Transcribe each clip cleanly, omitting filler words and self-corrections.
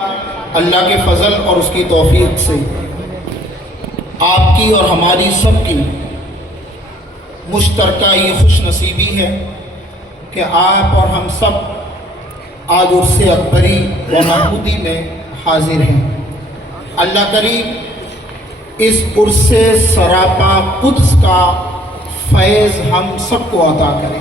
اللہ کے فضل اور اس کی توفیق سے آپ کی اور ہماری سب کی مشترکہ یہ خوش نصیبی ہے کہ آپ اور ہم سب آج عرس اکبری و محمودی میں حاضر ہیں۔ اللہ کریم اس عرس سراپا قدس کا فیض ہم سب کو عطا کرے۔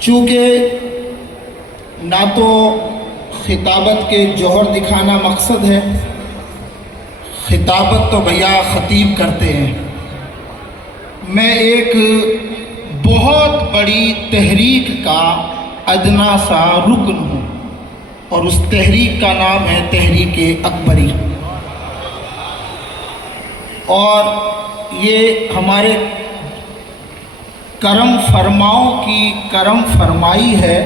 چونکہ نہ تو خطابت کے جوہر دکھانا مقصد ہے، خطابت تو بھیا خطیب کرتے ہیں۔ میں ایک بہت بڑی تحریک کا ادنا سا رکن ہوں اور اس تحریک کا نام ہے تحریک اکبری، اور یہ ہمارے کرم فرماؤں کی کرم فرمائی ہے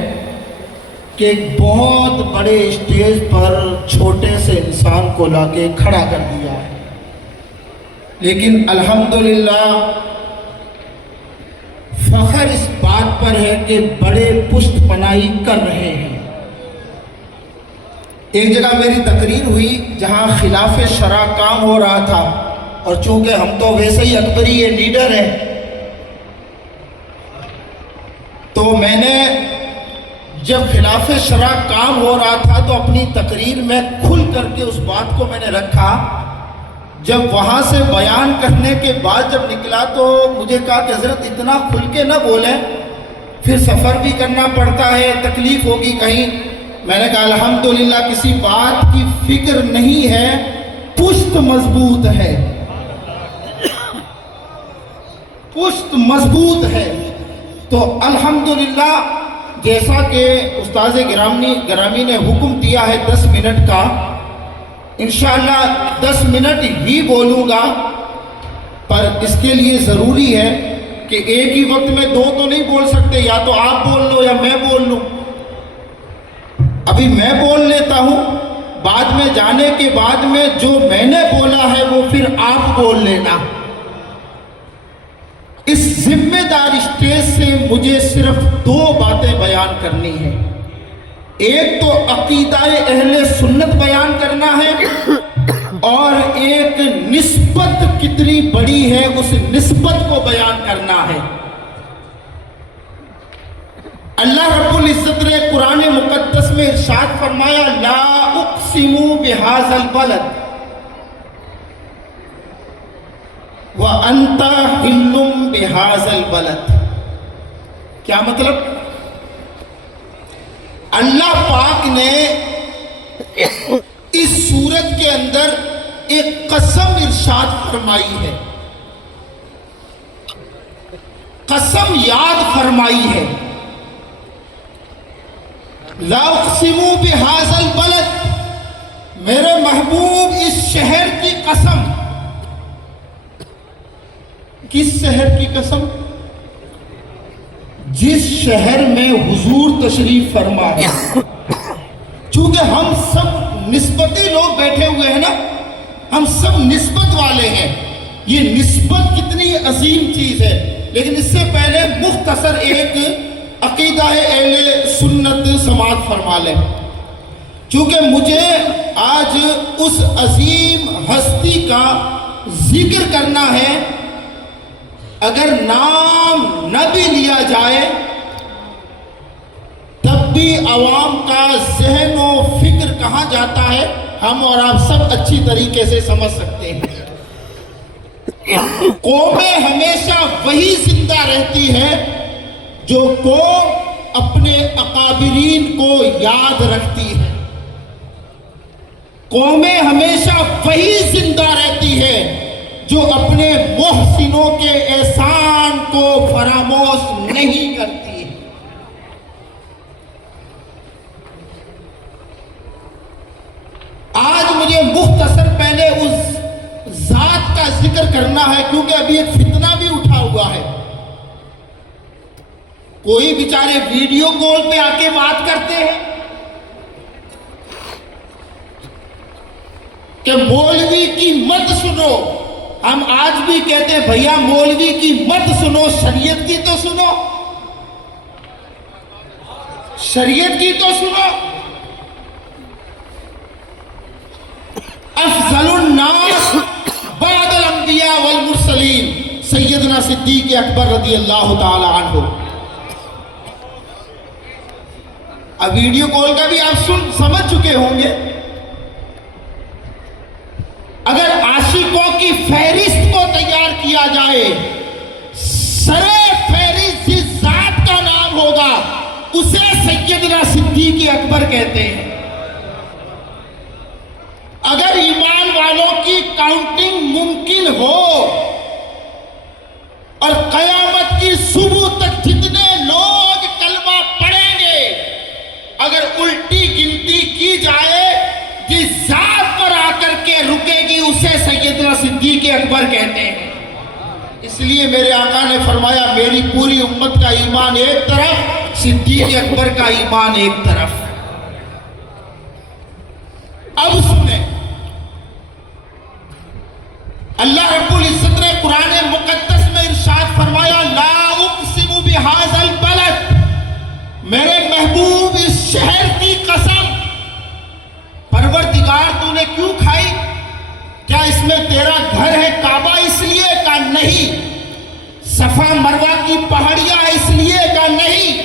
کہ ایک بہت بڑے اسٹیج پر چھوٹے سے انسان کو لا کے کھڑا کر دیا ہے، لیکن الحمدللہ فخر اس بات پر ہے کہ بڑے پشت پناہی کر رہے ہیں۔ ایک جگہ میری تقریر ہوئی جہاں خلاف شرع کام ہو رہا تھا، اور چونکہ ہم تو ویسے ہی اکبری یہ لیڈر ہیں، تو میں نے جب خلاف شرع کام ہو رہا تھا تو اپنی تقریر میں کھل کر کے اس بات کو میں نے رکھا۔ جب وہاں سے بیان کرنے کے بعد جب نکلا تو مجھے کہا کہ حضرت اتنا کھل کے نہ بولیں، پھر سفر بھی کرنا پڑتا ہے، تکلیف ہوگی کہیں۔ میں نے کہا الحمدللہ کسی بات کی فکر نہیں ہے، پشت مضبوط ہے، پشت مضبوط ہے۔ تو الحمدللہ جیسا کہ استاذ گرامی نے حکم دیا ہے 10 منٹ کا، انشاءاللہ 10 منٹ ہی بولوں گا، پر اس کے لیے ضروری ہے کہ ایک ہی وقت میں دو تو نہیں بول سکتے، یا تو آپ بول لو یا میں بول لوں۔ ابھی میں بول لیتا ہوں، بعد میں جانے کے بعد میں جو میں نے بولا ہے وہ پھر آپ بول لینا۔ اس ذمہ دار اسٹیج سے مجھے صرف 2 باتیں بیان کرنی ہیں۔ ایک تو عقیدہ اہل سنت بیان کرنا ہے، اور ایک نسبت کتنی بڑی ہے اس نسبت کو بیان کرنا ہے۔ اللہ رب العزت نے قرآن مقدس میں ارشاد فرمایا لا اقسم بہذا البلد وَأَنْتَ حِلٌّ بِهَذَا الْبَلَدِ۔ کیا مطلب؟ اللہ پاک نے اس سورت کے اندر ایک قسم ارشاد فرمائی ہے، قسم یاد فرمائی ہے۔ لا اقسم بہذا البلد، میرے محبوب اس شہر کی قسم۔ کس شہر کی قسم؟ جس شہر میں حضور تشریف فرما ہے۔ چونکہ ہم سب نسبتی لوگ بیٹھے ہوئے ہیں نا، ہم سب نسبت والے ہیں۔ یہ نسبت کتنی عظیم چیز ہے، لیکن اس سے پہلے مختصر ایک عقیدہ اہل سنت سماعت فرما لیں، چونکہ مجھے آج اس عظیم ہستی کا ذکر کرنا ہے۔ اگر نام نہ بھی لیا جائے تب بھی عوام کا ذہن و فکر کہاں جاتا ہے ہم اور آپ سب اچھی طریقے سے سمجھ سکتے ہیں۔ قومیں ہمیشہ وہی زندہ رہتی ہے جو قوم اپنے اکابرین کو یاد رکھتی ہے۔ قومیں ہمیشہ وہی زندہ رہتی ہے جو اپنے محسنوں کے احسان کو فراموش نہیں کرتی ہے۔ آج مجھے مختصر پہلے اس ذات کا ذکر کرنا ہے، کیونکہ ابھی ایک فتنہ بھی اٹھا ہوا ہے۔ کوئی بیچارے ویڈیو کال پہ آ کے بات کرتے ہیں کہ مولوی کی مت سنو۔ ہم آج بھی کہتے ہیں بھیا مولوی کی مت سنو، شریعت کی تو سنو، شریعت کی تو سنو۔ سیدنا صدیق اکبر رضی اللہ تعالی عنہ. اب ویڈیو کال کا بھی آپ سمجھ چکے ہوں گے. اگر عاشقوں کی فہرست کو تیار کیا جائے، سرے فہرست جس ذات کا نام ہوگا اسے سیدنا صدیق اکبر کہتے ہیں. اگر ایمان والوں کی کاؤنٹنگ ممکن ہو اور قیامت کی صبح تک جتنے لوگ کلمہ پڑھیں گے اگر الٹی گنتی کی جائے، جس ذات پر آ کر کے رکے گی اسے سیدنا صدیق اکبر کہتے ہیں. اس لیے میرے آقا نے فرمایا میری پوری امت کا ایمان ایک طرف، صدیق اکبر کا ایمان ایک طرف. اب سنیں، اللہ رب العزت نے قرآن مقدس میں ارشاد فرمایا لا اقسم بہذا البلد، میرے محبوب اس شہر کی قسم. پروردگار تو نے کیوں کھائی؟ کیا اس میں تیرا گھر ہے کعبہ اس لیے کا نہیں؟ صفا مروہ کی پہاڑیاں اس لیے کا نہیں؟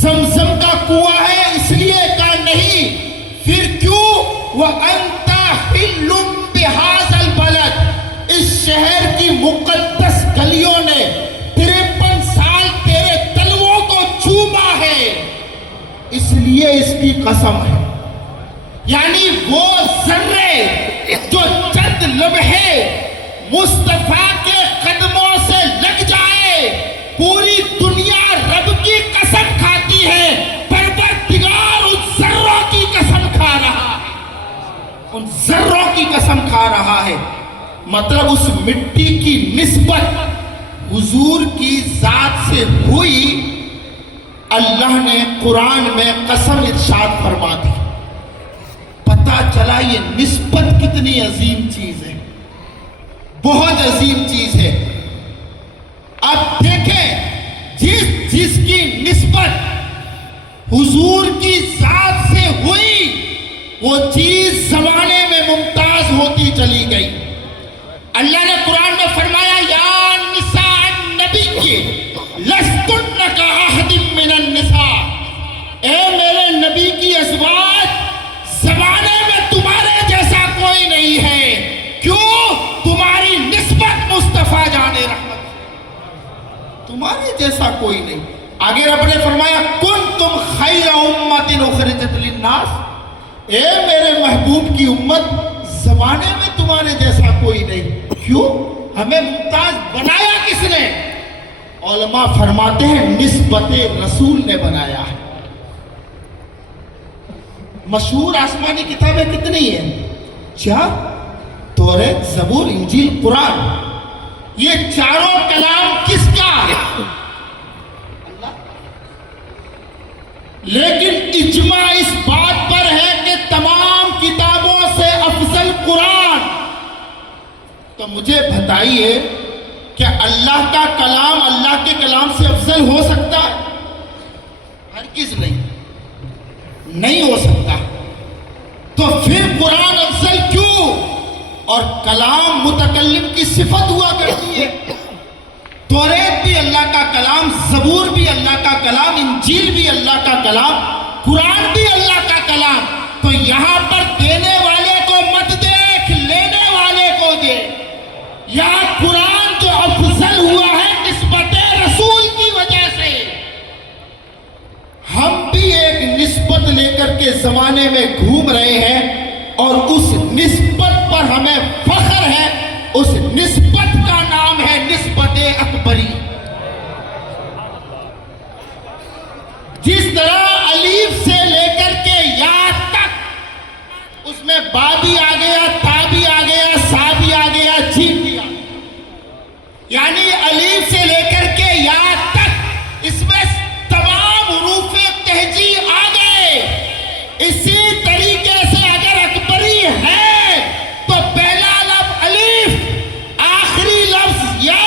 زمزم کا کنواں ہے اس لیے کا نہیں؟ پھر کیوں وَأَنْتَ حِلٌّ بِهَذَا الْبَلَدِ، اس شہر کی مقدس گلیوں نے 53 سال تیرے تلووں کو چوما ہے، اس لیے اس کی قسم ہے. یعنی وہ ذرے جو چند لمحے مصطفیٰ کے قدموں سے لگ جائے، پوری دنیا رب کی قسم کھاتی ہے، پروردگار ان ذروں کی قسم کھا رہا ہے، ان ذروں کی قسم کھا رہا ہے. مطلب اس مٹی کی نسبت حضور کی ذات سے ہوئی. اللہ نے قرآن میں قسم ارشاد فرما دی. پتہ چلا یہ نسبت کتنی عظیم چیز ہے، بہت عظیم چیز ہے. اب دیکھیں جس کی نسبت حضور کی ذات سے ہوئی وہ چیز زمانے میں ممتاز ہوتی چلی گئی. اللہ نے قرآن میں فرمایا یا نساء النبی لستن کاحد من النساء، اے میرے نبی کی ازواج زمانے میں تمہارے جیسا کوئی نہیں ہے. کیوں؟ تمہاری نسبت مصطفیٰ جان رحمت، تمہارے جیسا کوئی نہیں. آگے رب نے فرمایا کنتم خیر امت اخرجت للناس، اے میرے محبوب کی امت زمانے میں تمہارے جیسا کوئی نہیں. کیوں؟ ہمیں ممتاز بنایا کس نے؟ علماء فرماتے ہیں نسبت رسول نے بنایا ہے. مشہور آسمانی کتابیں کتنی ہیں؟ 4، توریت، زبور، انجیل، قرآن. یہ چاروں کلام کس کا ہے؟ اللہ. لیکن اجماع اس بات پر ہے کہ تمام کتابوں سے افضل قرآن. تو مجھے بتائیے کہ اللہ کا کلام اللہ کے کلام سے افضل ہو سکتا ہے؟ ہرگز نہیں ہو سکتا. تو پھر قرآن افضل کیوں؟ اور کلام متکلم کی صفت ہوا کرتی ہے. توریت بھی اللہ کا کلام، زبور بھی اللہ کا کلام، انجیل بھی اللہ کا کلام، قرآن بھی اللہ کا کلام. تو یہاں پر دینے والے کو مت دیکھ، لینے والے کو دے. یہاں قرآن جو افضل ہوا ہے نسبت رسول کی وجہ سے. ہم بھی ایک نسبت لے کر کے زمانے میں گھوم رہے ہیں اور اس نسبت پر ہمیں فخر ہے. اس نسبت کا نام ہے نسبت اکبری. جس طرح الف سے لے کر کے یا تک اس میں با بھی آ گیا، تا بھی آ گیا، سا بھی آ گیا، جیم بھی آ گیا. یعنی الف سے لے کر کے یا تک اس میں تمام حروف تہجی آ گئے. اسی طریقے سے اگر اکبری ہے تو پہلا لفظ الف، آخری لفظ یا.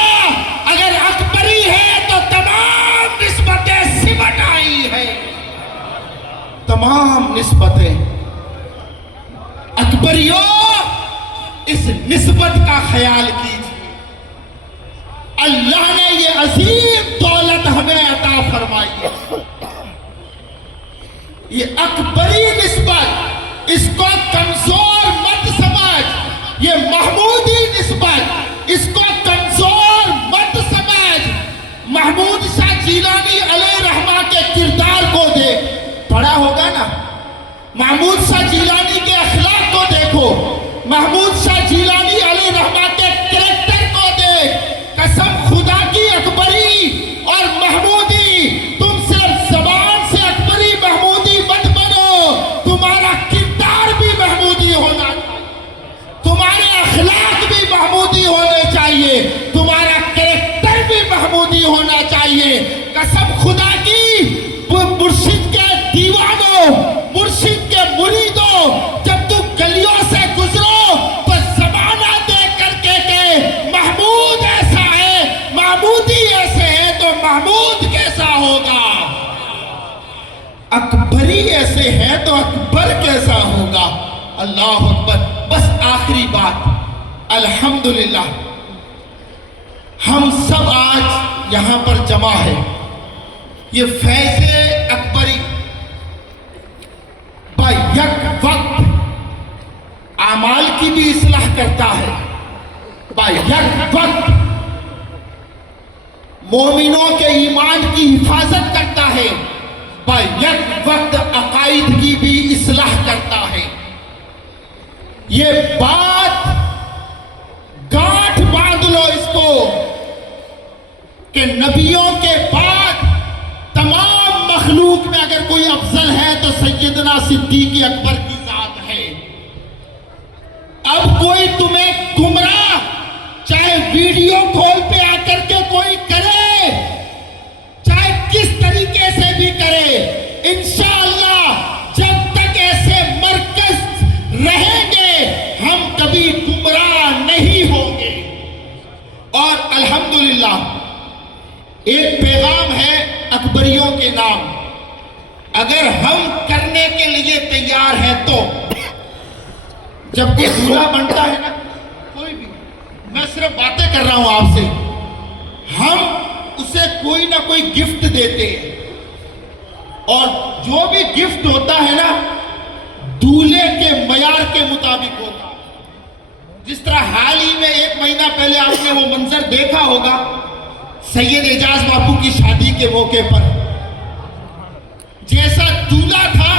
اگر اکبری ہے تو تمام نسبتیں سمٹ آئی ہے. تمام نسبتیں. اکبریوں اس نسبت کا خیال کیجیے. اللہ نے یہ عظیم دولت ہمیں عطا فرمائی ہے. یہ اکبری نسبت، اس کو کمزور مت سمجھ. یہ محمودی نسبت، اس کو کمزور مت سمجھ. محمود شاہ جیلانی علیہ رحمہ کے کردار کو دیکھ، پڑھا ہوگا نا. محمود شاہ جیلانی کے اخلاق کو دیکھو، محمود شاہ جیلانی علیہ رحمہ کے کریکٹر کو دیکھ. قسم خدا کی اکبری اور محمودی، تم صرف زبان سے اکبری محمودی مت بنو. تمہارا کردار بھی محمودی ہونا چاہیے، تمہارے اخلاق بھی محمودی ہونے چاہیے، تمہارا کریکٹر بھی محمودی ہونا چاہیے. قسم خدا کی، مرشد کے دیوانوں، مرشد کے مریدوں، جب تم گلیوں سے گزرو تو زمانہ دیکھ کر کے کہ محمود ایسا ہے، محمودی ایسے ہے تو محمود کیسا ہوگا، اکبری ایسے ہے تو اکبر کیسا ہوگا. اللہ اکبر. بس آخری بات، الحمدللہ ہم سب آج یہاں پر جمع ہے. یہ فیض اکبری با یک وقت اعمال کی بھی اصلاح کرتا ہے، با یک وقت مومنوں کے ایمان کی حفاظت کرتا ہے، با یک وقت عقائد کی بھی اصلاح کرتا ہے. یہ بات گانٹھ باندھ لو اس کو کہ نبیوں کے بعد تمام مخلوق میں اگر کوئی افضل ہے تو سیدنا صدیق اکبر کی ذات ہے. اب کوئی تمہیں گمراہ چاہے ویڈیو کال پہ آ کر کے کوئی کرے، چاہے کس طریقے سے بھی کرے، انشاءاللہ جب تک ایسے مرکز رہیں گے ہم کبھی گمراہ نہیں ہوں گے. اور الحمدللہ ایک پیغام ہے اکبریوں کے نام، اگر ہم کرنے کے لیے تیار ہیں تو. جب کوئی دولہا بنتا ہے نا، کوئی بھی، میں صرف باتیں کر رہا ہوں آپ سے، ہم اسے کوئی نہ کوئی گفٹ دیتے ہیں، اور جو بھی گفٹ ہوتا ہے نا دولہے کے معیار کے مطابق ہوتا. جس طرح حال ہی میں 1 مہینہ پہلے آپ نے وہ منظر دیکھا ہوگا سید اعجاز باپو کی شادی کے موقع پر، جیسا دولہا تھا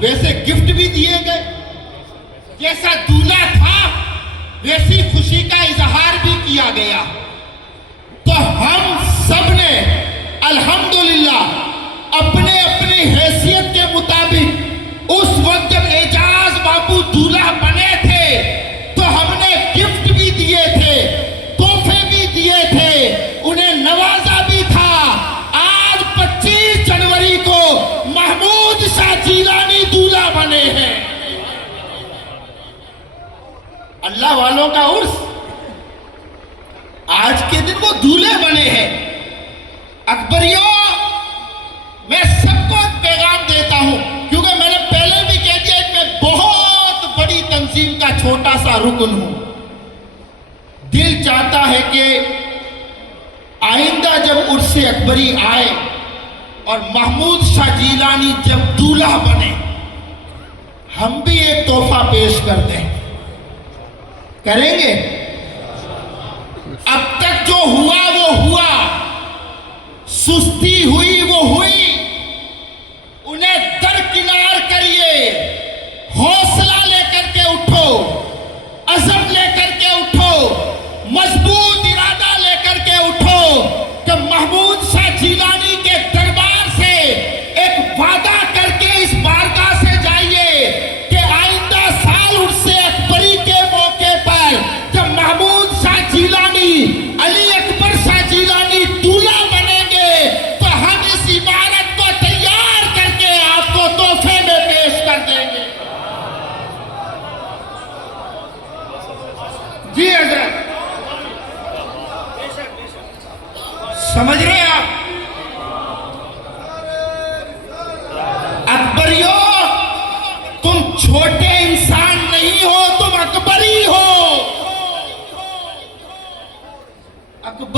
ویسے گفٹ بھی دیے گئے، جیسا دولہا تھا ویسی خوشی کا اظہار بھی کیا گیا. تو ہم سب نے الحمدللہ اپنے اپنی حیثیت کے مطابق اس وقت جب اعجاز باپو دولہا بنے تھے تو ہم نے گفٹ بھی دیے تھے، تحفے بھی دیے تھے، انہیں نوازا بھی تھا. آج 25 جنوری کو محمود شاہ جیلانی دولہا بنے ہیں. اللہ والوں کا عرس، آج کے دن وہ دولہے بنے ہیں. اکبریوں، میں سب کو ایک پیغام دیتا ہوں، کیونکہ میں نے پہلے بھی کہہ دیا کہ میں بہت بڑی تنظیم کا چھوٹا سا رکن ہوں. دل چاہتا ہے کہ آئندہ جب عرس اکبری آئے اور محمود شاہ جیلانی جب دولہا بنے، ہم بھی ایک تحفہ پیش کر دیں. کریں گے؟ اب تک جو ہوا وہ ہوا، سستی ہوئی وہ ہوئی، انہیں درکنار کریے. حوصلہ لے کر کے اٹھو، عزم لے کر کے اٹھو، مضبوط ارادہ لے کر کے اٹھو کہ محمود شاہ جیلانی کے دربار سے ایک وعدہ کر کے اس بارگاہ سے جائیے کہ آئندہ سال عرس اکبری کے موقع پر جب محمود شاہ جیلانی، علی اکبر شاہ جیلانی دولہا بنیں گے تو ہم اس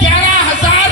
11,000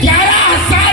11,000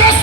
10